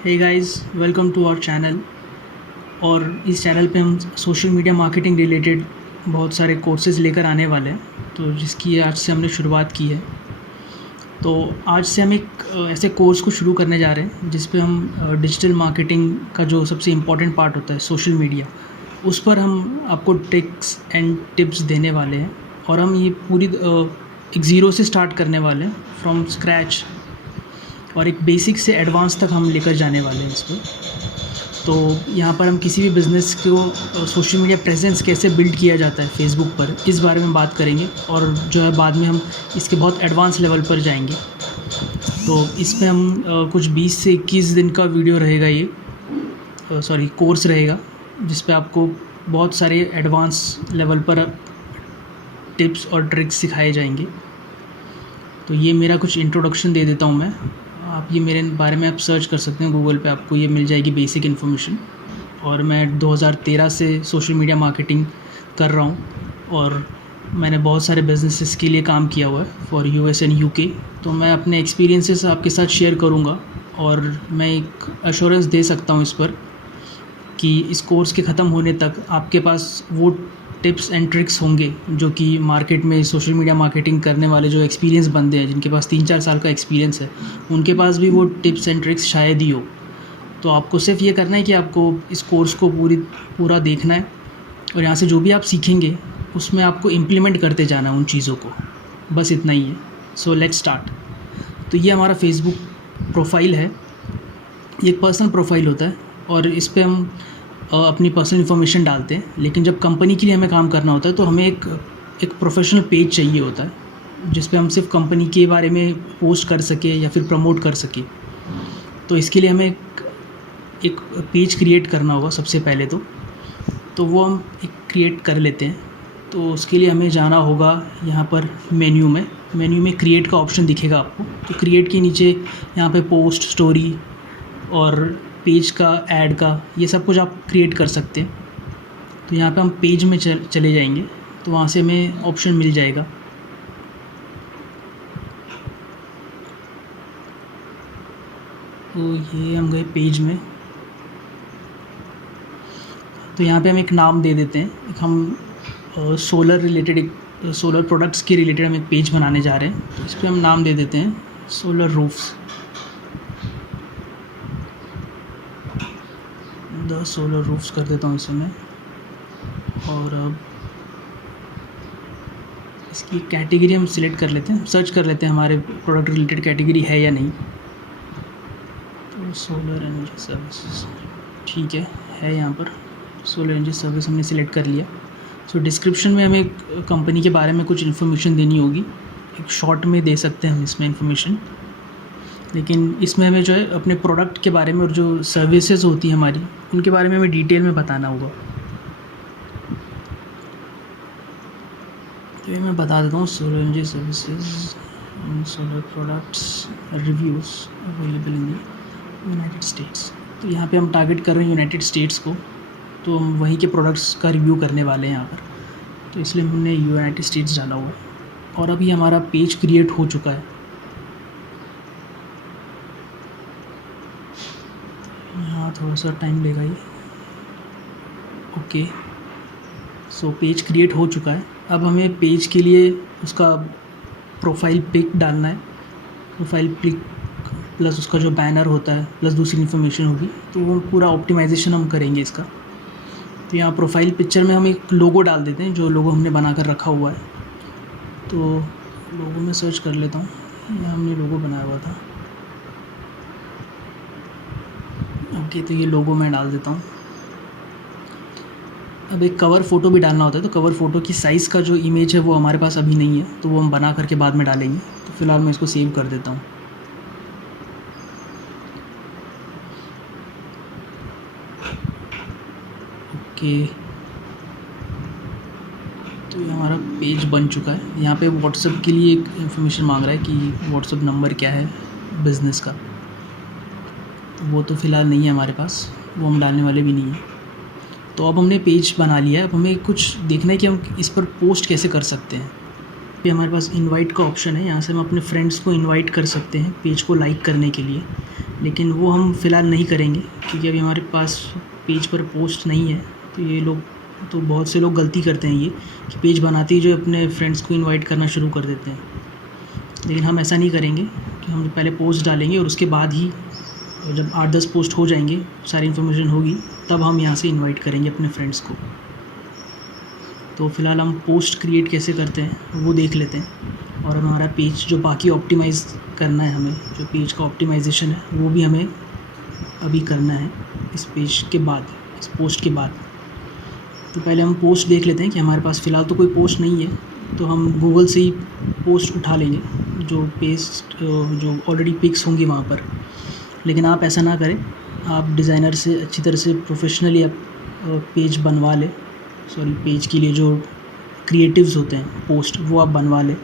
Hey guys, welcome to our channel. और इस channel पे हम सोशल मीडिया मार्केटिंग रिलेटेड बहुत सारे कोर्सेज़ लेकर आने वाले हैं, तो जिसकी आज से हमने शुरुआत की है। तो आज से हम एक ऐसे कोर्स को शुरू करने जा रहे हैं जिस पे हम डिजिटल मार्केटिंग का जो सबसे इम्पोर्टेंट पार्ट होता है सोशल मीडिया, उस पर हम आपको ट्रिक्स एंड टिप्स देने वाले हैं। और हम ये पूरी एक ज़ीरो से स्टार्ट करने वाले हैं, फ्रॉम स्क्रैच, और एक बेसिक से एडवांस तक हम लेकर जाने वाले हैं इसको। तो यहाँ पर हम किसी भी बिज़नेस को सोशल मीडिया प्रेजेंस कैसे बिल्ड किया जाता है फेसबुक पर, इस बारे में बात करेंगे। और जो है बाद में हम इसके बहुत एडवांस लेवल पर जाएंगे। तो इसमें हम कुछ 20 से 21 दिन का वीडियो रहेगा, ये कोर्स रहेगा, जिस पे आपको बहुत सारे एडवांस लेवल पर टिप्स और ट्रिक्स सिखाए जाएंगे। तो ये मेरा कुछ इंट्रोडक्शन दे देता हूँ मैं। आप ये मेरे बारे में आप सर्च कर सकते हैं गूगल पे, आपको ये मिल जाएगी बेसिक इन्फॉर्मेशन। और मैं 2013 से सोशल मीडिया मार्केटिंग कर रहा हूँ, और मैंने बहुत सारे बिजनेसेस के लिए काम किया हुआ है फॉर यूएस एंड यूके। तो मैं अपने एक्सपीरियंसेस आपके साथ शेयर करूँगा, और मैं एक एश्योरेंस दे सकता हूँ इस पर कि इस कोर्स के ख़त्म होने तक आपके पास वो टिप्स एंड ट्रिक्स होंगे जो कि मार्केट में सोशल मीडिया मार्केटिंग करने वाले जो एक्सपीरियंस बंदे हैं, जिनके पास 3-4 साल का एक्सपीरियंस है, उनके पास भी वो टिप्स एंड ट्रिक्स शायद ही हो। तो आपको सिर्फ ये करना है कि आपको इस कोर्स को पूरा देखना है, और यहाँ से जो भी आप सीखेंगे उसमें आपको इम्प्लीमेंट करते जाना है उन चीज़ों को, बस इतना ही है। So let's start. तो ये हमारा फेसबुक प्रोफाइल है, ये एक पर्सनल प्रोफाइल होता है, और इस पर हम अपनी पर्सनल इन्फॉर्मेशन डालते हैं। लेकिन जब कंपनी के लिए हमें काम करना होता है तो हमें एक प्रोफेशनल पेज चाहिए होता है, जिस पे हम सिर्फ कंपनी के बारे में पोस्ट कर सके या फिर प्रमोट कर सके। तो इसके लिए हमें एक पेज क्रिएट करना होगा सबसे पहले। तो वो हम एक क्रिएट कर लेते हैं। तो उसके लिए हमें जाना होगा यहाँ पर मेन्यू में क्रिएट का ऑप्शन दिखेगा आपको। तो क्रिएट के नीचे यहाँ पे पोस्ट, स्टोरी और पेज का, ऐड का, ये सब कुछ आप क्रिएट कर सकते हैं। तो यहाँ पे हम पेज में चले जाएंगे, तो वहाँ से हमें ऑप्शन मिल जाएगा। तो ये हम गए पेज में। तो यहाँ पे हम एक नाम दे देते हैं। हम सोलर रिलेटेड, एक सोलर प्रोडक्ट्स के रिलेटेड हम एक पेज बनाने जा रहे हैं। तो इस पर हम नाम दे देते हैं solar roofs, the solar roofs कर देता हूँ इसमें। और अब इसकी कैटेगरी हम सिलेक्ट कर लेते हैं, सर्च कर लेते हैं हमारे प्रोडक्ट रिलेटेड कैटेगरी है या नहीं। तो सोलर एनर्जी सर्विसेज, ठीक है यहाँ पर सोलर एनर्जी सर्विस हमने सिलेक्ट कर लिया। सो डिस्क्रिप्शन में हमें कंपनी के बारे में कुछ इन्फॉर्मेशन देनी होगी, एक शॉर्ट में दे सकते हैं हम इसमें इन्फॉर्मेशन। लेकिन इसमें हमें जो है अपने प्रोडक्ट के बारे में और जो सर्विसेज होती हैं हमारी, उनके बारे में हमें डिटेल में बताना होगा। तो ये मैं बता देता हूँ, solar energy services, solar products, reviews available in United states. तो यहाँ पे हम टारगेट कर रहे हैं यूनाइटेड स्टेट्स को, तो हम वहीं के प्रोडक्ट्स का रिव्यू करने वाले हैं यहाँ पर। तो इसलिए हमने यूनाइटेड स्टेट्स डाला हुआ है। और अभी हमारा पेज क्रिएट हो चुका है। यहाँ थोड़ा सा टाइम लेगा ये। ओके, सो पेज क्रिएट हो चुका है। अब हमें पेज के लिए उसका प्रोफाइल पिक डालना है। प्रोफाइल पिक प्लस उसका जो बैनर होता है प्लस दूसरी इन्फॉर्मेशन होगी, तो वो पूरा ऑप्टिमाइजेशन हम करेंगे इसका। तो यहाँ प्रोफाइल पिक्चर में हम एक लोगो डाल देते हैं, जो लोगो हमने बना कर रखा हुआ है। तो लोगो में सर्च कर लेता हूँ, यहाँ हमने लोगो बनाया हुआ था। ओके, तो ये लोगो मैं डाल देता हूँ। अब एक कवर फ़ोटो भी डालना होता है, तो कवर फ़ोटो की साइज़ का जो इमेज है वो हमारे पास अभी नहीं है, तो वो हम बना करके बाद में डालेंगे। तो फ़िलहाल मैं इसको सेव कर देता हूँ। ओके, तो ये हमारा पेज बन चुका है। यहाँ पे व्हाट्सएप के लिए एक इन्फॉर्मेशन मांग रहा है कि व्हाट्सएप नंबर क्या है बिज़नेस का, तो वो तो फ़िलहाल नहीं है हमारे पास, वो हम डालने वाले भी नहीं हैं। तो अब हमने पेज बना लिया है। अब हमें कुछ देखना है कि हम इस पर पोस्ट कैसे कर सकते हैं। ये हमारे पास इनवाइट का ऑप्शन है, यहाँ से हम अपने फ्रेंड्स को इनवाइट कर सकते हैं पेज को लाइक करने के लिए। लेकिन वो हम फ़िलहाल नहीं करेंगे क्योंकि अभी हमारे पास पेज पर पोस्ट नहीं है। तो ये लोग तो बहुत से लोग गलती करते हैं ये कि पेज बनाते ही जो अपने फ्रेंड्स को इनवाइट करना शुरू कर देते हैं, लेकिन हम ऐसा नहीं करेंगे कि हम पहले पोस्ट डालेंगे और उसके बाद ही जब 8-10 पोस्ट हो जाएंगे, सारी इन्फॉर्मेशन होगी, तब हम यहाँ से इनवाइट करेंगे अपने फ्रेंड्स को। तो फ़िलहाल हम पोस्ट क्रिएट कैसे करते हैं वो देख लेते हैं, और हमारा पेज जो बाकी ऑप्टिमाइज़ करना है, हमें जो पेज का ऑप्टिमाइजेशन है वो भी हमें अभी करना है इस पेज के बाद, इस पोस्ट के बाद। तो पहले हम पोस्ट देख लेते हैं कि हमारे पास फ़िलहाल तो कोई पोस्ट नहीं है, तो हम गूगल से ही पोस्ट उठा लेंगे जो पेस्ट जो ऑलरेडी पिक्स होंगी वहाँ पर। लेकिन आप ऐसा ना करें, आप डिज़ाइनर से अच्छी तरह से प्रोफेशनली आप पेज बनवा लें, पेज के लिए जो क्रिएटिव्स होते हैं पोस्ट वो आप बनवा लें।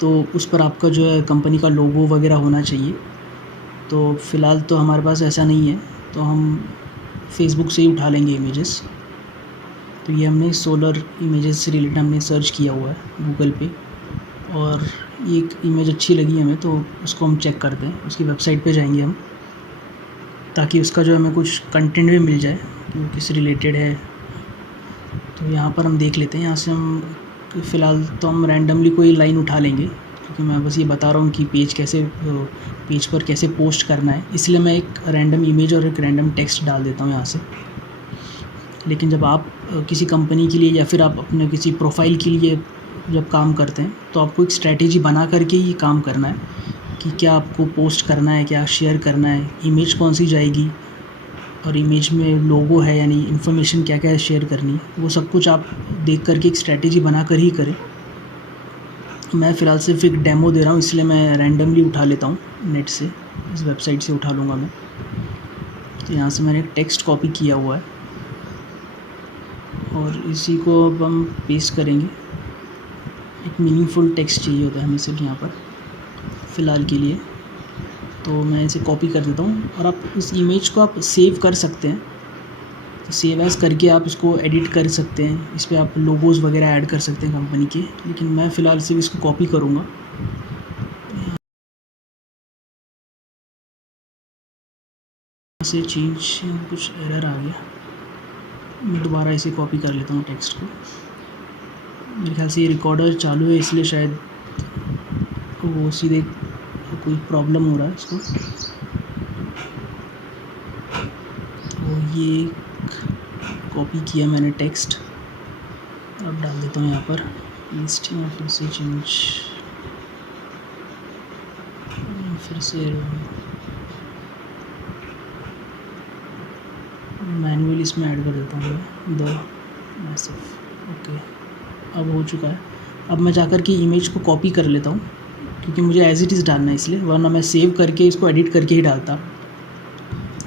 तो उस पर आपका जो है कंपनी का लोगो वगैरह होना चाहिए। तो फ़िलहाल तो हमारे पास ऐसा नहीं है, तो हम फेसबुक से ही उठा लेंगे इमेजेस। तो ये हमने सोलर इमेजेस से रिलेटेड हमने सर्च किया हुआ है गूगल पे, और ये एक इमेज अच्छी लगी हमें, तो उसको हम चेक करते हैं। उसकी वेबसाइट पे जाएंगे हम, ताकि उसका जो हमें कुछ कंटेंट भी मिल जाए कि वो किस रिलेटेड है। तो यहाँ पर हम देख लेते हैं। यहाँ से हम फ़िलहाल तो हम रैंडमली कोई लाइन उठा लेंगे, क्योंकि मैं बस ये बता रहा हूँ कि पेज पर कैसे पोस्ट करना है, इसलिए मैं एक रैंडम इमेज और एक रैंडम टेक्स्ट डाल देता हूँ यहाँ से। लेकिन जब आप किसी कंपनी के लिए या फिर आप अपने किसी प्रोफाइल के लिए जब काम करते हैं, तो आपको एक स्ट्रैटेजी बना करके ही काम करना है कि क्या आपको पोस्ट करना है, क्या शेयर करना है, इमेज कौन सी जाएगी, और इमेज में लोगो है यानी इन्फॉर्मेशन क्या क्या शेयर करनी है, वो सब कुछ आप देख करके एक स्ट्रैटेजी बना कर ही करें। मैं फ़िलहाल सिर्फ एक डेमो दे रहा हूँ, इसलिए मैं रैंडमली उठा लेता हूँ नेट से, इस वेबसाइट से उठा लूँगा मैं। तो यहाँ से मैंने एक टेक्स्ट कॉपी किया हुआ है, और इसी को अब हम पेस्ट करेंगे। एक मीनिंगफुल टेक्स्ट चाहिए होता है हमें सिर्फ यहाँ पर फ़िलहाल के लिए, तो मैं इसे कॉपी कर देता हूँ। और आप इस इमेज को आप सेव कर सकते हैं, तो सेव एज़ करके आप इसको एडिट कर सकते हैं। इस पर आप लोगोज़ वगैरह ऐड कर सकते हैं कंपनी के, लेकिन मैं फ़िलहाल सिर्फ इसको कॉपी करूँगा। से चेंज कुछ एरर आ गया, मैं दोबारा इसे कॉपी कर लेता हूँ टेक्स्ट को। मेरे ख्याल से ये रिकॉर्डर चालू है, इसलिए शायद वो सीधे कोई प्रॉब्लम हो रहा है इसको। तो ये कॉपी किया मैंने टेक्स्ट, अब डाल देता हूँ यहाँ पर पेस्ट, या फिर से चेंज, फिर से मैनुअली इसमें ऐड कर देता हूँ मैं द मैसिव। ओके, अब हो चुका है। अब मैं जाकर के इमेज को कॉपी कर लेता हूँ, क्योंकि मुझे एज़ इट इज़ डालना है इसलिए, वरना मैं सेव करके इसको एडिट करके ही डालता।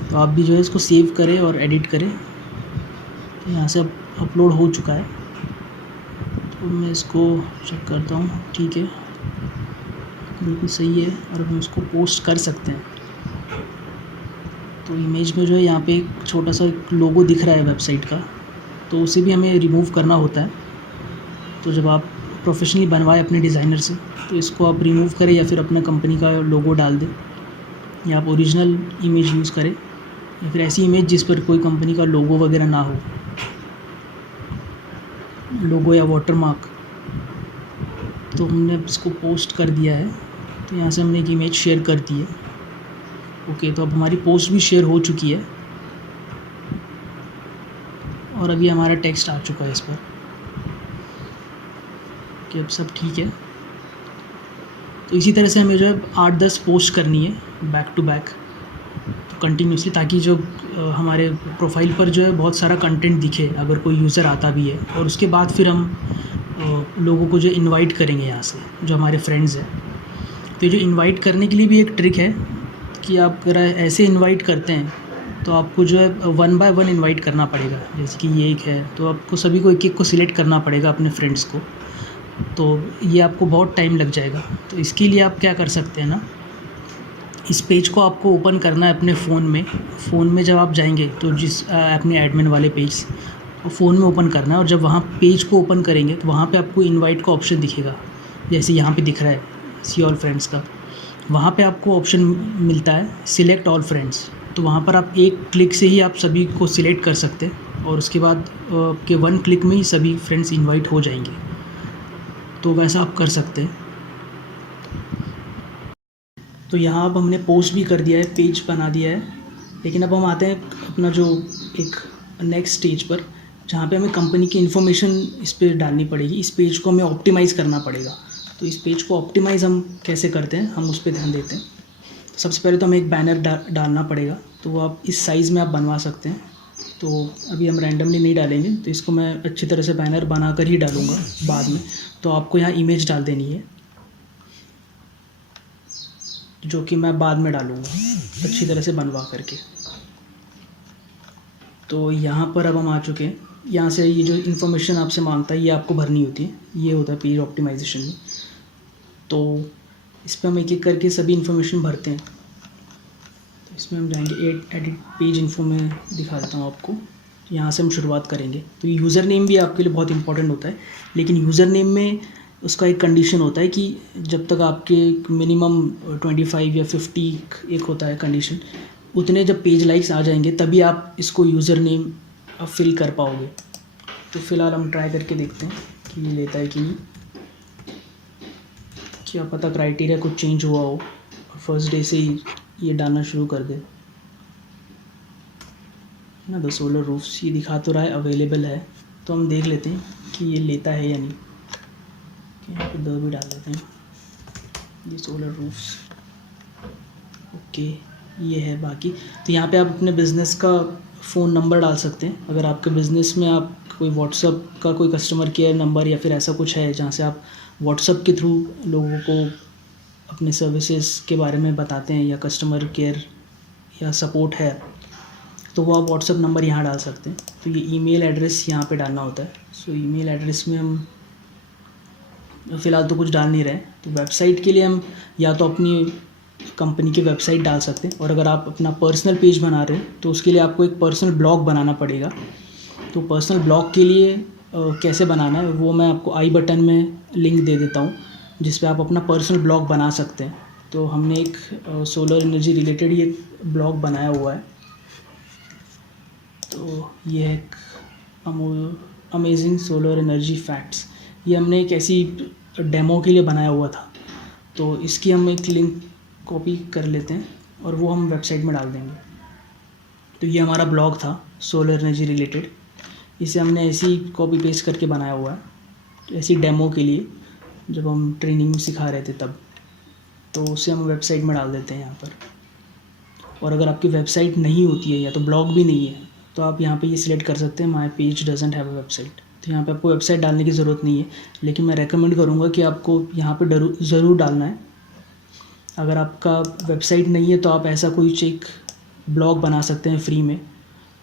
तो आप भी जो है इसको सेव करें और एडिट करें। तो यहाँ से अब अपलोड हो चुका है, तो मैं इसको चेक करता हूँ, ठीक है बिल्कुल सही है, और हम इसको पोस्ट कर सकते हैं। तो इमेज में जो है यहाँ पे एक छोटा सा लोगो दिख रहा है वेबसाइट का, तो उसे भी हमें रिमूव करना होता है। तो जब आप प्रोफेशनली बनवाए अपने डिज़ाइनर से, तो इसको आप रिमूव करें या फिर अपना कंपनी का लोगो डाल दें, या आप ओरिजिनल इमेज यूज़ करें, या फिर ऐसी इमेज जिस पर कोई कंपनी का लोगो वगैरह ना हो, लोगो या वाटरमार्क। तो हमने इसको पोस्ट कर दिया है, तो यहाँ से हमने एक इमेज शेयर कर दी है। ओके, तो अब हमारी पोस्ट भी शेयर हो चुकी है, और अभी हमारा टेक्स्ट आ चुका है इस पर कि अब सब ठीक है। तो इसी तरह से हमें जो है 8-10 पोस्ट करनी है बैक टू बैक, तो कंटिन्यूसली, ताकि जो हमारे प्रोफाइल पर जो है बहुत सारा कंटेंट दिखे अगर कोई यूज़र आता भी है। और उसके बाद फिर हम लोगों को जो इनवाइट करेंगे यहाँ से, जो हमारे फ्रेंड्स हैं। तो जो इनवाइट करने के लिए भी एक ट्रिक है कि आप अगर ऐसे इनवाइट करते हैं, तो आपको जो है 1 बाय 1 इनवाइट करना पड़ेगा। जैसे कि ये एक है, तो आपको सभी को एक एक को सिलेक्ट करना पड़ेगा अपने फ्रेंड्स को, तो ये आपको बहुत टाइम लग जाएगा। तो इसके लिए आप क्या कर सकते हैं ना, इस पेज को आपको ओपन करना है अपने फ़ोन में जब आप जाएंगे, तो जिस अपने एडमिन वाले पेज को फ़ोन में ओपन करना है, और जब वहाँ पेज को ओपन करेंगे तो वहाँ पे आपको इनवाइट का ऑप्शन दिखेगा, जैसे यहाँ पे दिख रहा है सी ऑल फ्रेंड्स का। वहाँ पे आपको ऑप्शन मिलता है सिलेक्ट ऑल फ्रेंड्स। तो वहाँ पर आप एक क्लिक से ही आप सभी को सिलेक्ट कर सकते हैं और उसके बाद आपके वन क्लिक में ही सभी फ्रेंड्स इनवाइट हो जाएंगे। तो वैसा आप कर सकते हैं। तो यहाँ अब हमने पोस्ट भी कर दिया है, पेज बना दिया है, लेकिन अब हम आते हैं अपना जो एक नेक्स्ट स्टेज पर, जहाँ पे हमें कंपनी की इन्फॉर्मेशन इस पर डालनी पड़ेगी। इस पेज को हमें ऑप्टिमाइज़ करना पड़ेगा। तो इस पेज को ऑप्टिमाइज़ हम कैसे करते हैं, हम उस पर ध्यान देते हैं। तो सबसे पहले तो हमें एक बैनर डालना पड़ेगा। तो वो आप इस साइज़ में आप बनवा सकते हैं। तो अभी हम रैंडमली नहीं डालेंगे, तो इसको मैं अच्छी तरह से बैनर बना कर ही डालूँगा बाद में। तो आपको यहाँ इमेज डाल देनी है, जो कि मैं बाद में डालूँगा अच्छी तरह से बनवा करके। तो यहाँ पर अब हम आ चुके हैं। यहाँ से ये जो इन्फॉर्मेशन आपसे मांगता है ये आपको भरनी होती है। ये होता है पेज ऑप्टिमाइजेशन में। तो इस पर हम एक एक करके सभी इन्फॉर्मेशन भरते हैं। तो इसमें हम जाएंगे एडिट पेज इन्फो में, दिखा देता हूँ आपको। यहाँ से हम शुरुआत करेंगे। तो यूज़र नेम भी आपके लिए बहुत इंपॉर्टेंट होता है, लेकिन यूज़र नेम में उसका एक कंडीशन होता है कि जब तक आपके मिनिमम 25 या 50 एक होता है कंडीशन, उतने जब पेज लाइक्स आ जाएंगे तभी आप इसको यूज़र नेम आप फिल कर पाओगे। तो फ़िलहाल हम ट्राई करके देखते हैं कि ये लेता है कि नहीं। क्या पता क्राइटेरिया कुछ चेंज हुआ हो और फर्स्ट डे से ही ये डालना शुरू कर दे ना। द सोलर रूफ्स ये दिखा तो रहा है अवेलेबल है, तो हम देख लेते हैं कि ये लेता है या नहीं। यहाँ पे द भी डाल देते हैं, ये सोलर रूफ्स। ओके, ये है बाकी। तो यहाँ पे आप अपने बिज़नेस का फ़ोन नंबर डाल सकते हैं। अगर आपके बिज़नेस में आप कोई व्हाट्सअप का कोई कस्टमर केयर नंबर या फिर ऐसा कुछ है जहाँ से आप व्हाट्सअप के थ्रू लोगों को अपने सर्विसेज के बारे में बताते हैं या कस्टमर केयर या सपोर्ट है, तो वो आप व्हाट्सअप नंबर यहाँ डाल सकते हैं। तो ये ईमेल एड्रेस यहाँ पे डालना होता है। सो ईमेल एड्रेस में हम फ़िलहाल तो कुछ डाल नहीं रहे। तो वेबसाइट के लिए हम या तो अपनी कंपनी की वेबसाइट डाल सकते हैं, और अगर आप अपना पर्सनल पेज बना रहे हैं तो उसके लिए आपको एक पर्सनल ब्लॉग बनाना पड़ेगा। तो पर्सनल ब्लॉग के लिए कैसे बनाना है वो मैं आपको आई बटन में लिंक दे देता हूँ, जिस पे आप अपना पर्सनल ब्लॉग बना सकते हैं। तो हमने एक सोलर एनर्जी रिलेटेड ये ब्लॉग बनाया हुआ है। तो ये है एक अमेजिंग सोलर एनर्जी फैक्ट्स। ये हमने एक ऐसी डेमो के लिए बनाया हुआ था। तो इसकी हम एक लिंक कॉपी कर लेते हैं और वो हम वेबसाइट में डाल देंगे। तो ये हमारा ब्लॉग था सोलर एनर्जी रिलेटेड। इसे हमने ऐसे ही कॉपी पेस्ट करके बनाया हुआ है, तो ऐसी डेमो के लिए जब हम ट्रेनिंग में सिखा रहे थे तब। तो उसे हम वेबसाइट में डाल देते हैं यहाँ पर। और अगर आपकी वेबसाइट नहीं होती है या तो ब्लॉग भी नहीं है, तो आप यहाँ पे ये सिलेक्ट कर सकते हैं my page doesn't have a website. तो यहाँ पे आपको वेबसाइट डालने की ज़रूरत नहीं है, लेकिन मैं रेकमेंड करूँगा कि आपको यहाँ पे ज़रूर डालना है। अगर आपका वेबसाइट नहीं है तो आप ऐसा कोई एक ब्लॉग बना सकते हैं फ्री में,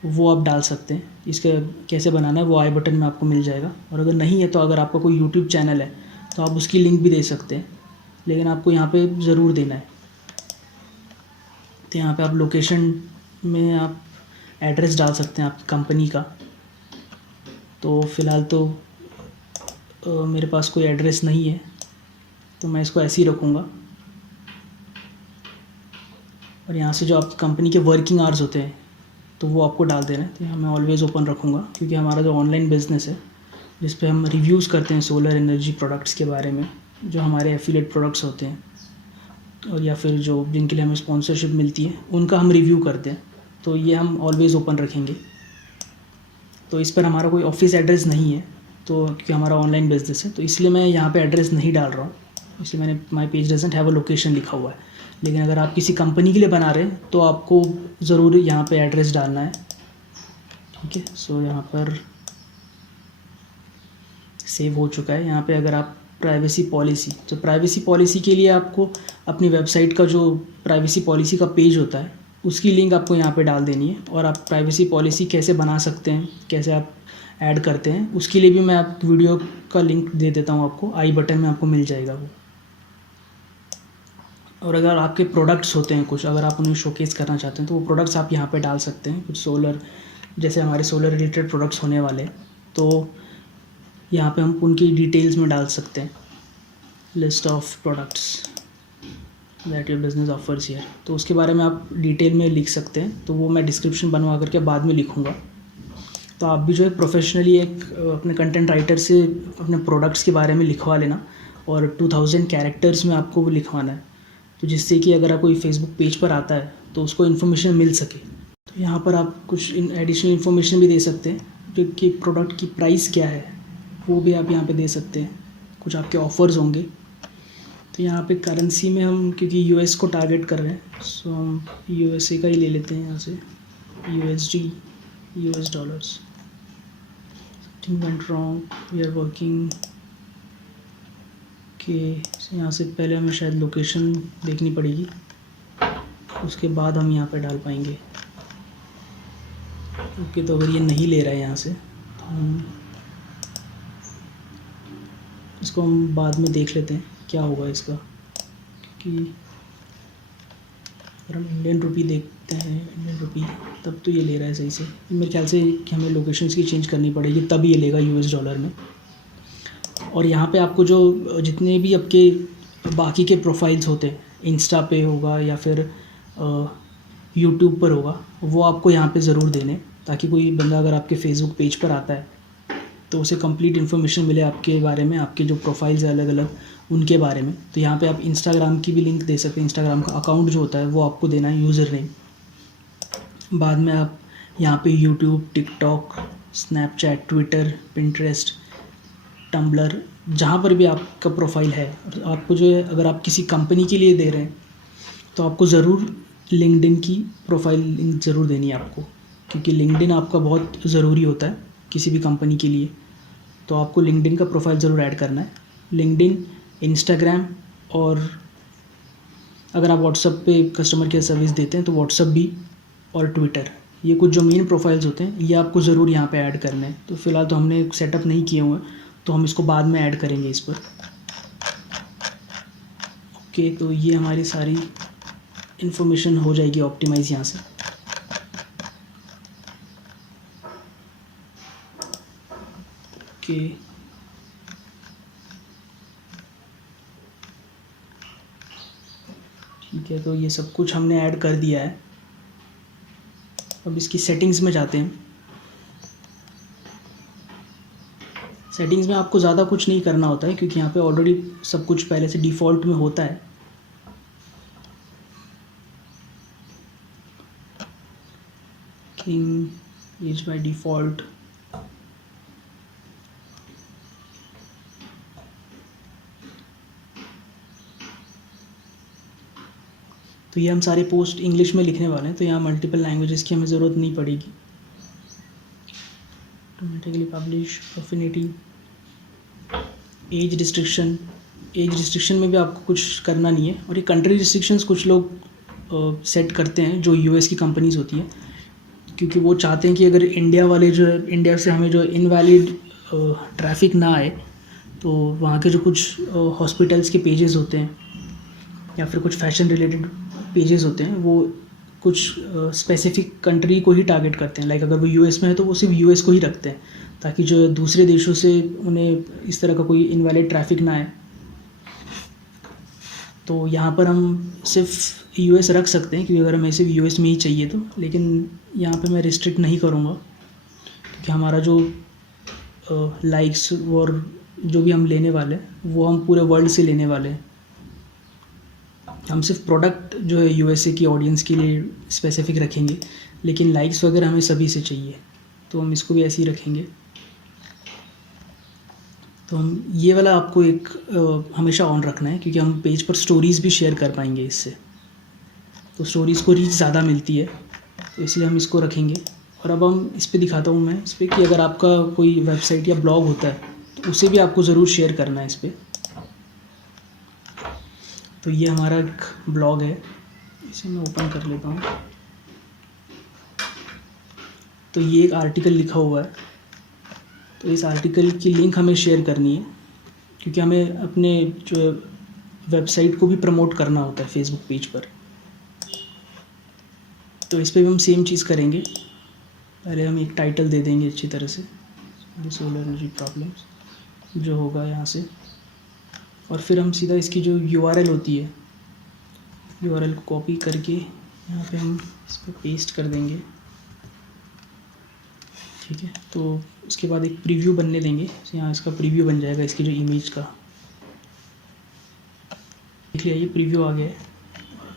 वो आप डाल सकते हैं। इसका कैसे बनाना है वो आई बटन में आपको मिल जाएगा। और अगर नहीं है तो अगर आपका कोई यूट्यूब चैनल है तो आप उसकी लिंक भी दे सकते हैं, लेकिन आपको यहाँ पे ज़रूर देना है। तो यहाँ पे आप लोकेशन में आप एड्रेस डाल सकते हैं आपकी कंपनी का। तो फ़िलहाल तो मेरे पास कोई एड्रेस नहीं है, तो मैं इसको ऐसे ही रखूँगा। और यहाँ से जो आप कंपनी के वर्किंग आवर्स होते हैं तो वो आपको डाल देना है। तो यहाँ मैं ऑलवेज़ ओपन रखूँगा, क्योंकि हमारा जो ऑनलाइन बिज़नेस है जिस पे हम रिव्यूज़ करते हैं सोलर एनर्जी प्रोडक्ट्स के बारे में, जो हमारे एफिलिएट प्रोडक्ट्स होते हैं और या फिर जो जिनके लिए हमें स्पॉन्सरशिप मिलती है, उनका हम रिव्यू करते हैं। तो ये हम ऑलवेज़ ओपन रखेंगे। तो इस पर हमारा कोई ऑफिस एड्रेस नहीं है, तो क्योंकि हमारा ऑनलाइन बिज़नेस है तो इसलिए मैं यहाँ पे एड्रेस नहीं डाल रहा हूँ। इसलिए मैंने my page doesn't have a location लिखा हुआ है। लेकिन अगर आप किसी कंपनी के लिए बना रहे हैं तो आपको ज़रूर यहाँ पे एड्रेस डालना है। ठीक है, सो यहाँ पर सेव हो चुका है। यहाँ पे अगर आप प्राइवेसी पॉलिसी, तो प्राइवेसी पॉलिसी के लिए आपको अपनी वेबसाइट का जो प्राइवेसी पॉलिसी का पेज होता है उसकी लिंक आपको यहाँ पे डाल देनी है। और आप प्राइवेसी पॉलिसी कैसे बना सकते हैं, कैसे आप ऐड करते हैं, उसके लिए भी मैं आप वीडियो का लिंक दे देता हूँ आपको, आई बटन में आपको मिल जाएगा वो। और अगर आपके प्रोडक्ट्स होते हैं कुछ, अगर आप उन्हें शोकेस करना चाहते हैं तो वो प्रोडक्ट्स आप यहाँ पे डाल सकते हैं। कुछ सोलर, जैसे हमारे सोलर रिलेटेड प्रोडक्ट्स होने वाले हैं तो यहाँ पे हम उनकी डिटेल्स में डाल सकते हैं, list of products. That your business offers here. तो उसके बारे में आप डिटेल में लिख सकते हैं, तो वो मैं डिस्क्रिप्शन बनवा करके बाद में लिखूँगा। तो आप भी जो है प्रोफेशनली एक अपने कंटेंट राइटर से अपने प्रोडक्ट्स के बारे में लिखवा लेना, और 2000 कैरेक्टर्स में आपको वो लिखवाना है, तो जिससे कि अगर आप कोई फेसबुक पेज पर आता है तो उसको इन्फॉर्मेशन मिल सके। तो यहाँ पर आप कुछ एडिशनल इन्फॉर्मेशन भी दे सकते हैं, जो कि प्रोडक्ट की प्राइस क्या है वो भी आप यहाँ पे दे सकते हैं, कुछ आपके ऑफ़र्स होंगे। तो यहाँ पे करेंसी में हम, क्योंकि यूएस को टारगेट कर रहे हैं, सो हम यूएसए का ही ले लेते हैं यहाँ से, USD, US dollars. Something went wrong, we are working के। यहाँ से पहले हमें शायद लोकेशन देखनी पड़ेगी, उसके बाद हम यहाँ पे डाल पाएंगे। ओके, तो अगर ये नहीं ले रहा है यहाँ से, तो हम इसको हम बाद में देख लेते हैं क्या होगा इसका, क्योंकि अगर हम इंडियन रुपी देखते हैं, इंडियन रुपी, तब तो ये ले रहा है सही से। मेरे ख्याल से कि हमें लोकेशंस की चेंज करनी पड़ेगी, तब ये लेगा यूएस डॉलर में। और यहाँ पे आपको जो जितने भी आपके बाकी के प्रोफाइल्स होते हैं, इंस्टा पे होगा या फिर यूट्यूब पर होगा, वो आपको यहाँ पे ज़रूर देने, ताकि कोई बंदा अगर आपके फेसबुक पेज पर आता है तो उसे कंप्लीट इन्फॉर्मेशन मिले आपके बारे में, आपके जो प्रोफाइल्स है अलग अलग उनके बारे में। तो यहाँ पे आप इंस्टाग्राम की भी लिंक दे सकते हैं, इंस्टाग्राम का अकाउंट जो होता है वो आपको देना है, यूज़र नेम। बाद में आप यहाँ पे YouTube, TikTok, Snapchat, Twitter, Pinterest, Tumblr, जहाँ पर भी आपका प्रोफाइल है, आपको जो है, अगर आप किसी कंपनी के लिए दे रहे हैं तो आपको ज़रूर लिंक्डइन की प्रोफाइल लिंक ज़रूर देनी है आपको, क्योंकि लिंक्डइन आपका बहुत ज़रूरी होता है किसी भी कंपनी के लिए। तो आपको लिंक्डइन का प्रोफाइल ज़रूर ऐड करना है, लिंक्डइन, इंस्टाग्राम, और अगर आप व्हाट्सएप पे कस्टमर केयर सर्विस देते हैं तो व्हाट्सएप भी, और ट्विटर। ये कुछ जो मेन प्रोफाइल्स होते हैं ये आपको ज़रूर यहाँ पे ऐड करने हैं। तो फ़िलहाल तो हमने सेटअप नहीं किए हुए हैं, तो हम इसको बाद में ऐड करेंगे इस पर। ओके, तो ये हमारी सारी इन्फॉर्मेशन हो जाएगी ऑप्टिमाइज़ यहाँ से। ओके, ठीक है, तो ये सब कुछ हमने ऐड कर दिया है। अब इसकी सेटिंग्स में जाते हैं। सेटिंग्स में आपको ज़्यादा कुछ नहीं करना होता है, क्योंकि यहाँ पे ऑलरेडी सब कुछ पहले से डिफ़ॉल्ट में होता है। King is by default. तो ये हम सारे पोस्ट इंग्लिश में लिखने वाले हैं, तो यहाँ मल्टीपल लैंग्वेजेस की हमें ज़रूरत नहीं पड़ेगी। Automatically publish, affinity, age restriction में भी आपको कुछ करना नहीं है। और ये कंट्री रिस्ट्रिक्शंस कुछ लोग सेट करते हैं जो यूएस की कंपनीज़ होती हैं, क्योंकि वो चाहते हैं कि अगर इंडिया वाले जो है, इंडिया से हमें जो इनवैलिड ट्रैफिक ना आए, तो वहाँ के जो कुछ हॉस्पिटल्स के पेजेस होते हैं या फिर कुछ फैशन रिलेटेड पेजेस होते हैं, वो कुछ स्पेसिफिक कंट्री को ही टारगेट करते हैं। लाइक अगर वो यूएस में है तो वो सिर्फ यूएस को ही रखते हैं, ताकि जो दूसरे देशों से उन्हें इस तरह का कोई इनवैलिड ट्रैफिक ना आए। तो यहाँ पर हम सिर्फ यूएस रख सकते हैं, क्योंकि अगर हमें सिर्फ यूएस में ही चाहिए तो। लेकिन यहाँ पे मैं रिस्ट्रिक्ट नहीं करूँगा, क्योंकि हमारा जो लाइक्स और जो भी हम लेने वाले हैं वो हम पूरे वर्ल्ड से लेने वाले हैं। हम सिर्फ प्रोडक्ट जो है यूएसए की ऑडियंस के लिए स्पेसिफिक रखेंगे, लेकिन लाइक्स वगैरह हमें सभी से चाहिए, तो हम इसको भी ऐसे ही रखेंगे। तो हम ये वाला आपको एक हमेशा ऑन रखना है, क्योंकि हम पेज पर स्टोरीज़ भी शेयर कर पाएंगे इससे। तो स्टोरीज़ को रीच ज़्यादा मिलती है, तो इसलिए हम इसको रखेंगे। और अब हम इस पर दिखाता हूँ मैं इस पर, कि अगर आपका कोई वेबसाइट या ब्लॉग होता है तो उसे भी आपको ज़रूर शेयर करना है इस पर। तो ये हमारा एक ब्लॉग है, इसे मैं ओपन कर लेता हूँ। तो ये एक आर्टिकल लिखा हुआ है, तो इस आर्टिकल की लिंक हमें शेयर करनी है, क्योंकि हमें अपने जो वेबसाइट को भी प्रमोट करना होता है फेसबुक पेज पर। तो इस पर भी हम सेम चीज़ करेंगे। पहले हम एक टाइटल दे देंगे अच्छी तरह से, सोलर एनर्जी प्रॉब्लम्स जो होगा यहाँ से, और फिर हम सीधा इसकी जो यूआरएल होती है यूआरएल को कॉपी करके यहाँ पे हम इस पर पेस्ट कर देंगे। ठीक है, तो उसके बाद एक प्रीव्यू बनने देंगे। तो यहाँ इसका प्रीव्यू बन जाएगा, इसकी जो इमेज का। देख लिया, ये प्रीव्यू आ गया है।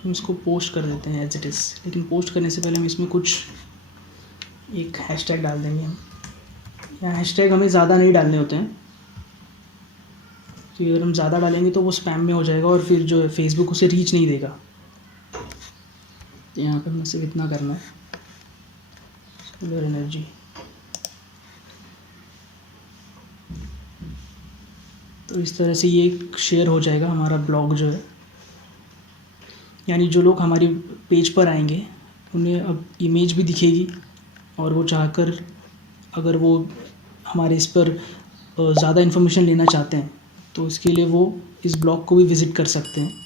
हम इसको पोस्ट कर देते हैं एज इट इज़, लेकिन पोस्ट करने से पहले हम इसमें कुछ एक हैशटैग डाल देंगे हम। यहाँ हैशटैग हमें ज़्यादा नहीं डालने होते हैं, क्योंकि अगर हम ज़्यादा डालेंगे तो वो स्पैम में हो जाएगा और फिर जो है फेसबुक उसे रीच नहीं देगा। तो यहाँ पे हमें सिर्फ इतना करना है, सोलर एनर्जी। तो इस तरह से ये शेयर हो जाएगा हमारा ब्लॉग जो है। यानी जो लोग हमारे पेज पर आएंगे उन्हें अब इमेज भी दिखेगी, और वो चाहकर अगर वो हमारे इस पर ज़्यादा इन्फॉर्मेशन लेना चाहते हैं तो इसके लिए वो इस ब्लॉग को भी विज़िट कर सकते हैं।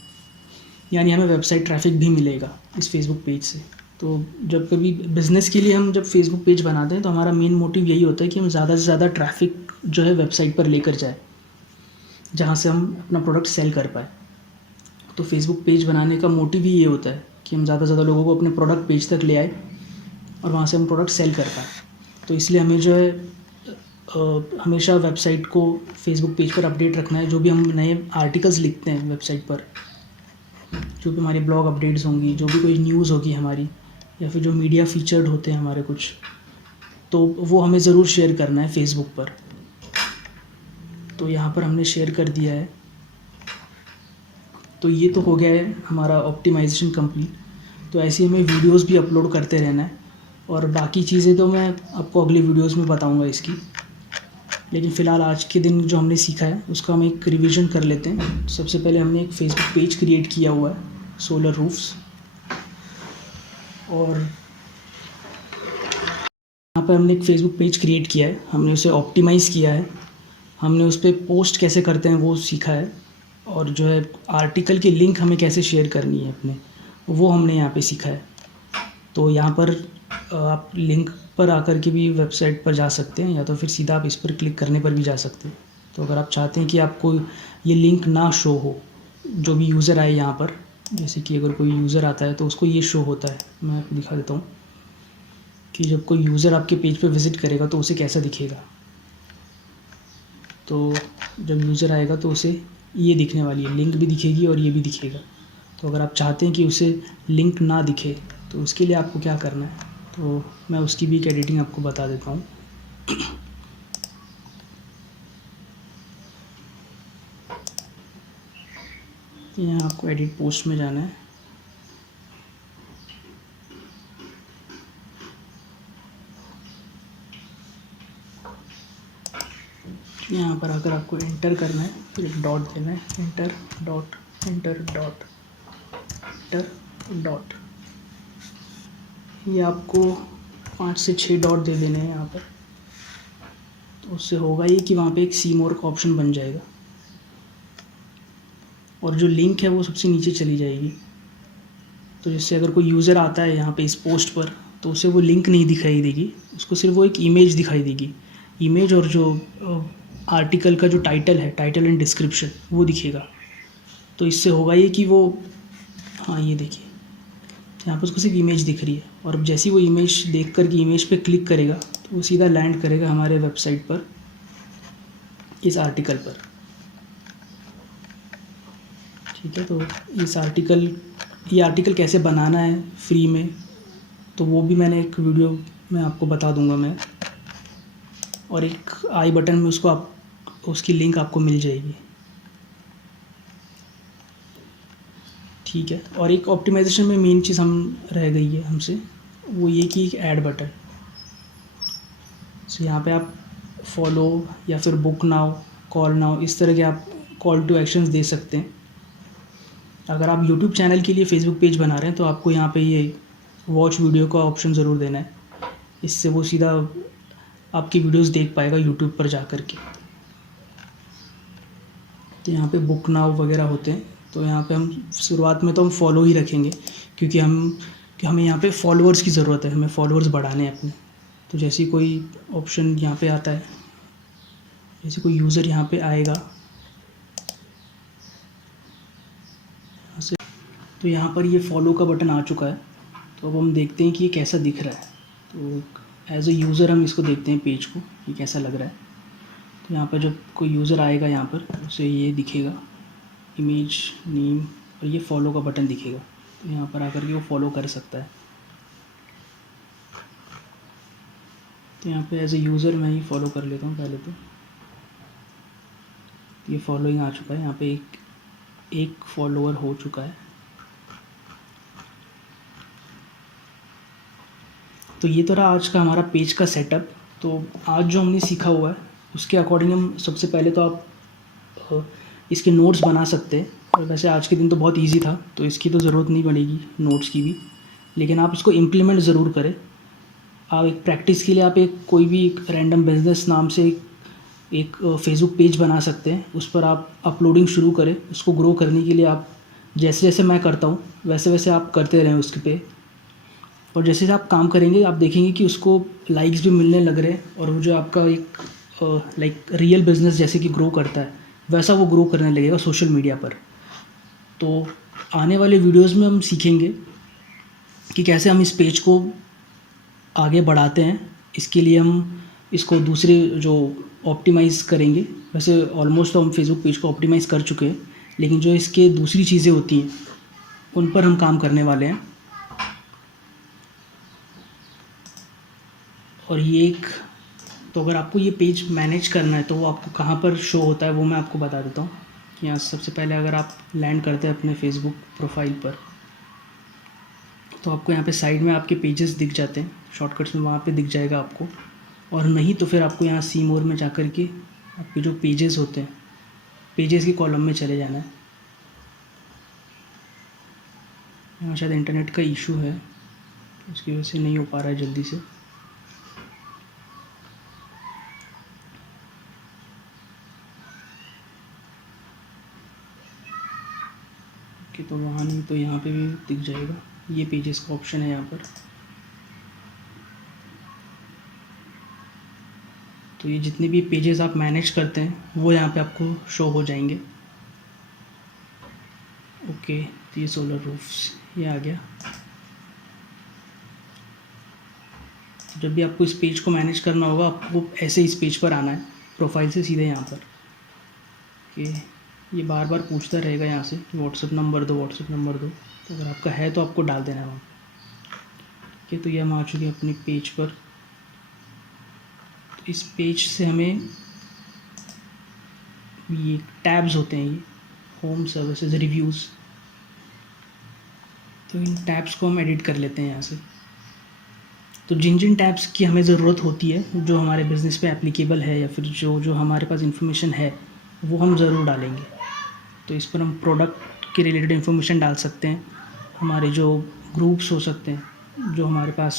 यानी हमें वेबसाइट ट्रैफिक भी मिलेगा इस फेसबुक पेज से। तो जब कभी बिज़नेस के लिए हम जब फेसबुक पेज बनाते हैं तो हमारा मेन मोटिव यही होता है कि हम ज़्यादा से ज़्यादा ट्रैफिक जो है वेबसाइट पर लेकर जाए, जहाँ से हम अपना प्रोडक्ट सेल कर पाए। तो फेसबुक पेज बनाने का मोटिव ही ये होता है कि हम ज़्यादा से ज़्यादा लोगों को अपने प्रोडक्ट पेज तक ले आए और वहाँ से हम प्रोडक्ट सेल कर पाएँ। तो इसलिए हमें जो है हमेशा वेबसाइट को फेसबुक पेज पर अपडेट रखना है। जो भी हम नए आर्टिकल्स लिखते हैं वेबसाइट पर, जो भी हमारी ब्लॉग अपडेट्स होंगी, जो भी कोई न्यूज़ होगी हमारी, या फिर जो मीडिया फीचर्ड होते हैं हमारे कुछ, तो वो हमें ज़रूर शेयर करना है फेसबुक पर। तो यहाँ पर हमने शेयर कर दिया है। तो ये तो हो गया है हमारा ऑप्टिमाइजेशन कंप्लीट। तो ऐसे ही हमें वीडियोस भी अपलोड करते रहना है, और बाकी चीज़ें तो मैं आपको अगले वीडियोस में बताऊंगा इसकी। लेकिन फ़िलहाल आज के दिन जो हमने सीखा है उसका हम एक रिवीजन कर लेते हैं। सबसे पहले हमने एक फेसबुक पेज क्रिएट किया हुआ है, सोलर रूफ्स, और यहाँ पर हमने एक फेसबुक पेज क्रिएट किया है, हमने उसे ऑप्टिमाइज़ किया है, हमने उस पर पोस्ट कैसे करते हैं वो सीखा है, और जो है आर्टिकल की लिंक हमें कैसे शेयर करनी है अपने, वो हमने यहाँ पे सीखा है। तो यहाँ पर आप लिंक पर आकर के भी वेबसाइट पर जा सकते हैं, या तो फिर सीधा आप इस पर क्लिक करने पर भी जा सकते हैं। तो अगर आप चाहते हैं कि आपको ये लिंक ना शो हो, जो भी यूज़र आए यहाँ पर, जैसे कि अगर कोई यूज़र आता है तो उसको ये शो होता है, मैं आपको दिखा देता हूँ कि जब कोई यूज़र आपके पेज पर विज़िट करेगा तो उसे कैसा दिखेगा। तो जब यूज़र आएगा तो उसे ये दिखने वाली है, लिंक भी दिखेगी और ये भी दिखेगा। तो अगर आप चाहते हैं कि उसे लिंक ना दिखे तो उसके लिए आपको क्या करना है, तो मैं उसकी भी एक एडिटिंग आपको बता देता हूँ। यहाँ आपको एडिट पोस्ट में जाना है। यहाँ पर आकर आपको एंटर करना है, फिर एक डॉट देना है, enter dot enter dot enter dot. ये आपको 5 से 6 डॉट दे देने हैं यहाँ पर। तो उससे होगा ये कि वहाँ पे एक सी मोर का ऑप्शन बन जाएगा, और जो लिंक है वो सबसे नीचे चली जाएगी। तो जिससे अगर कोई यूज़र आता है यहाँ पे इस पोस्ट पर तो उसे वो लिंक नहीं दिखाई देगी, उसको सिर्फ वो एक इमेज दिखाई देगी। इमेज और जो आर्टिकल का जो टाइटल है, टाइटल एंड डिस्क्रिप्शन, वो दिखेगा। तो इससे होगा ये कि वो, हाँ ये देखिए यहाँ पर उसको सिर्फ इमेज दिख रही है, और अब जैसी वो इमेज देख कर के इमेज पे क्लिक करेगा तो वो सीधा लैंड करेगा हमारे वेबसाइट पर, इस आर्टिकल पर। ठीक है, तो ये आर्टिकल कैसे बनाना है फ्री में, तो वो भी मैंने एक वीडियो में आपको बता दूंगा मैं, और एक आई बटन में उसकी लिंक आपको मिल जाएगी। ठीक है, और एक ऑप्टिमाइजेशन में मेन चीज़ हम रह गई है हमसे, वो ये कि एक ऐड बटन। सो यहाँ पे आप फॉलो या फिर बुक नाउ, कॉल नाउ, इस तरह के आप कॉल टू एक्शंस दे सकते हैं। अगर आप यूट्यूब चैनल के लिए फेसबुक पेज बना रहे हैं तो आपको यहाँ पे ये वॉच वीडियो का ऑप्शन ज़रूर देना है। इससे वो सीधा आपकी वीडियोस देख पाएगा यूट्यूब पर जा कर के। तो यहाँ पे बुक नाउ वगैरह होते हैं, तो यहाँ पे हम शुरुआत में तो हम फॉलो ही रखेंगे, क्योंकि हमें यहाँ पे फॉलोअर्स की ज़रूरत है, हमें फॉलोअर्स बढ़ाने हैं अपने। तो जैसे ही कोई ऑप्शन यहाँ पे आता है, जैसे कोई यूज़र यहाँ पे आएगा, तो यहाँ पर ये फॉलो का बटन आ चुका है। तो अब हम देखते हैं कि ये कैसा दिख रहा है। तो एज ए यूज़र हम इसको देखते हैं पेज को, ये कैसा लग रहा है। तो यहाँ पर जब कोई यूज़र आएगा यहाँ पर उसे ये दिखेगा इमेज नेम और ये फॉलो का बटन दिखेगा। तो यहाँ पर आकर के वो फॉलो कर सकता है। तो यहाँ पे एज ए यूज़र मैं ही फॉलो कर लेता हूँ पहले। तो ये फॉलोइंग आ चुका है, यहाँ पे एक फॉलोअर हो चुका है। तो ये तो रहा आज का हमारा पेज का सेटअप। तो आज जो हमने सीखा हुआ है उसके अकॉर्डिंग हम सबसे पहले तो आप इसके नोट्स बना सकते हैं। और वैसे आज के दिन तो बहुत इजी था तो इसकी तो ज़रूरत नहीं पड़ेगी नोट्स की भी, लेकिन आप इसको इम्प्लीमेंट ज़रूर करें। आप एक प्रैक्टिस के लिए आप कोई भी एक रैंडम बिजनेस नाम से एक फेसबुक पेज बना सकते हैं। उस पर आप अपलोडिंग शुरू करें। उसको ग्रो करने के लिए आप जैसे जैसे मैं करता हूँ वैसे वैसे आप करते रहें उसके पे। और जैसे जैसे आप काम करेंगे आप देखेंगे कि उसको लाइक्स भी मिलने लग रहे हैं और वो जो आपका एक लाइक रियल बिज़नेस जैसे कि ग्रो करता है वैसा वो ग्रो करने लगेगा सोशल मीडिया पर। तो आने वाले वीडियोस में हम सीखेंगे कि कैसे हम इस पेज को आगे बढ़ाते हैं। इसके लिए हम इसको दूसरे जो ऑप्टिमाइज़ करेंगे। वैसे ऑलमोस्ट तो हम फेसबुक पेज को ऑप्टिमाइज़ कर चुके हैं, लेकिन जो इसके दूसरी चीज़ें होती हैं उन पर हम काम करने वाले हैं। और ये तो अगर आपको ये पेज मैनेज करना है तो वो आपको कहाँ पर शो होता है वो मैं आपको बता देता हूँ। कि यहाँ सबसे पहले अगर आप लैंड करते हैं अपने फेसबुक प्रोफाइल पर तो आपको यहाँ पे साइड में आपके पेजेस दिख जाते हैं, शॉर्टकट्स में वहाँ पे दिख जाएगा आपको। और नहीं तो फिर आपको यहाँ सी मोर में जाकर के आपके जो पेजेस होते हैं पेजेस के कॉलम में चले जाना है। यहाँ शायद इंटरनेट का इशू है उसकी वजह से नहीं हो पा रहा है जल्दी से। ओके, तो वहाँ नहीं तो यहाँ पे भी दिख जाएगा। ये पेजेस का ऑप्शन है यहाँ पर। तो ये जितने भी पेजेस आप मैनेज करते हैं वो यहाँ पे आपको शो हो जाएंगे। ओके, तो ये सोलर रूफ्स ये आ गया। तो जब भी आपको इस पेज को मैनेज करना होगा आपको ऐसे इस पेज पर आना है, प्रोफाइल से सीधे यहाँ पर। ओके, ये बार बार पूछता रहेगा यहाँ से व्हाट्सएप नंबर दो, व्हाट्सएप नंबर दो। तो अगर आपका है तो आपको डाल देना है वहाँ। ओके, तो ये हम आ चुके हैं अपने पेज पर। तो इस पेज से हमें ये टैब्स होते हैं, ये होम, सर्विसेज, रिव्यूज़। तो इन टैब्स को हम एडिट कर लेते हैं यहाँ से। तो जिन जिन टैब्स की हमें ज़रूरत होती है जो हमारे बिज़नेस पे एप्लीकेबल है या फिर जो हमारे पास इन्फॉर्मेशन है वो हम ज़रूर डालेंगे। तो इस पर हम प्रोडक्ट के रिलेटेड इन्फॉर्मेशन डाल सकते हैं। हमारे जो ग्रुप्स हो सकते हैं जो हमारे पास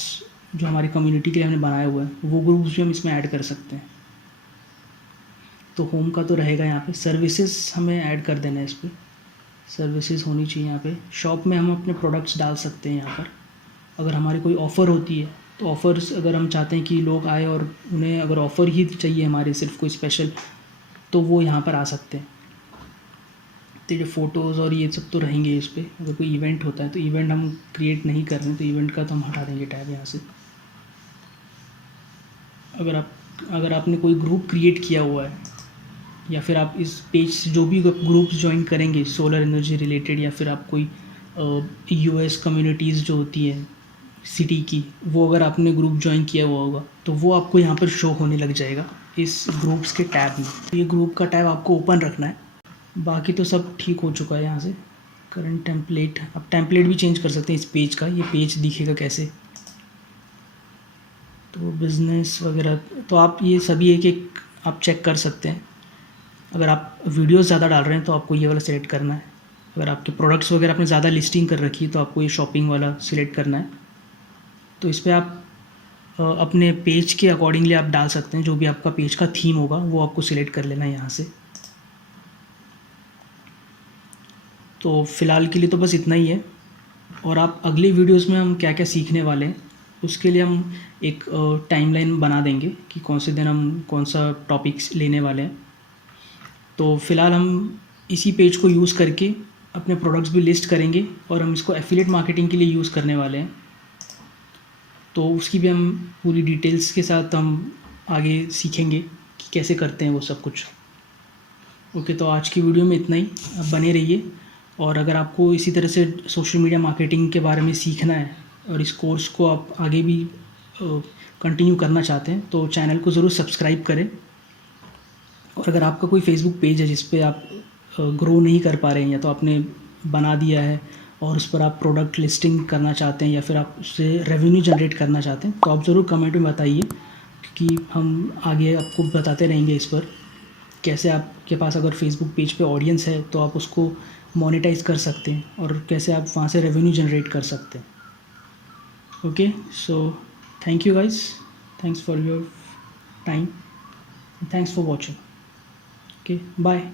जो हमारी कम्युनिटी के लिए हमने बनाए हुए हैं वो ग्रुप्स भी हम इसमें ऐड कर सकते हैं। तो होम का तो रहेगा यहाँ पे। सर्विसेज हमें ऐड कर देना है इस पर, सर्विसेज होनी चाहिए यहाँ पे। शॉप में हम अपने प्रोडक्ट्स डाल सकते हैं यहाँ पर। अगर हमारी कोई ऑफ़र होती है तो ऑफ़र्स अगर हम चाहते हैं कि लोग आए और उन्हें अगर ऑफ़र ही चाहिए हमारे सिर्फ कोई स्पेशल तो वो यहाँ पर आ सकते हैं। तो ये फ़ोटोज़ और ये सब तो रहेंगे इस पर। अगर कोई इवेंट होता है तो इवेंट हम क्रिएट नहीं कर रहे हैं तो इवेंट का तो हम हटा देंगे टैब यहाँ से। अगर आपने कोई ग्रुप क्रिएट किया हुआ है या फिर आप इस पेज से जो भी ग्रुप्स ज्वाइन करेंगे सोलर एनर्जी रिलेटेड या फिर आप कोई यूएस कम्युनिटीज़ जो होती है सिटी की, वो अगर आपने ग्रुप ज्वाइन किया हुआ होगा तो वो आपको यहाँ पर शो होने लग जाएगा इस ग्रुप्स के टैब में। ये ग्रुप का टैब आपको ओपन रखना है। बाकी तो सब ठीक हो चुका है यहाँ से। करंट टेम्पलेट, आप टेम्पलेट भी चेंज कर सकते हैं इस पेज का। ये पेज दिखेगा कैसे, तो बिज़नेस वगैरह तो आप ये सभी एक एक आप चेक कर सकते हैं। अगर आप वीडियोस ज़्यादा डाल रहे हैं तो आपको ये वाला सेलेक्ट करना है। अगर आपके प्रोडक्ट्स वगैरह आपने ज़्यादा लिस्टिंग कर रखी है तो आपको ये शॉपिंग वाला सिलेक्ट करना है। तो इस पर आप अपने पेज के अकॉर्डिंगली आप डाल सकते हैं। जो भी आपका पेज का थीम होगा वो आपको सिलेक्ट कर लेना है यहाँ से। तो फ़िलहाल के लिए तो बस इतना ही है। और आप अगले वीडियोस में हम क्या क्या सीखने वाले हैं उसके लिए हम एक टाइमलाइन बना देंगे कि कौन से दिन हम कौन सा टॉपिक्स लेने वाले हैं। तो फ़िलहाल हम इसी पेज को यूज़ करके अपने प्रोडक्ट्स भी लिस्ट करेंगे और हम इसको एफिलिएट मार्केटिंग के लिए यूज़ करने वाले हैं। तो उसकी भी हम पूरी डिटेल्स के साथ हम आगे सीखेंगे कि कैसे करते हैं वो सब कुछ। ओके, तो आज की वीडियो में इतना ही। आप बने रहिए, और अगर आपको इसी तरह से सोशल मीडिया मार्केटिंग के बारे में सीखना है और इस कोर्स को आप आगे भी कंटिन्यू करना चाहते हैं तो चैनल को ज़रूर सब्सक्राइब करें। और अगर आपका कोई फेसबुक पेज है जिस पे आप ग्रो नहीं कर पा रहे हैं, या तो आपने बना दिया है और उस पर आप प्रोडक्ट लिस्टिंग करना चाहते हैं या फिर आप उससे रेवेन्यू जनरेट करना चाहते हैं, तो आप ज़रूर कमेंट में बताइए, क्योंकि हम आगे आपको बताते रहेंगे इस पर कैसे आपके पास अगर फेसबुक पेज पे ऑडियंस है तो आप उसको मोनेटाइज कर सकते हैं और कैसे आप वहाँ से रेवेन्यू जनरेट कर सकते हैं। Okay, so thank you guys, thanks for your time, thanks for watching. Okay, bye.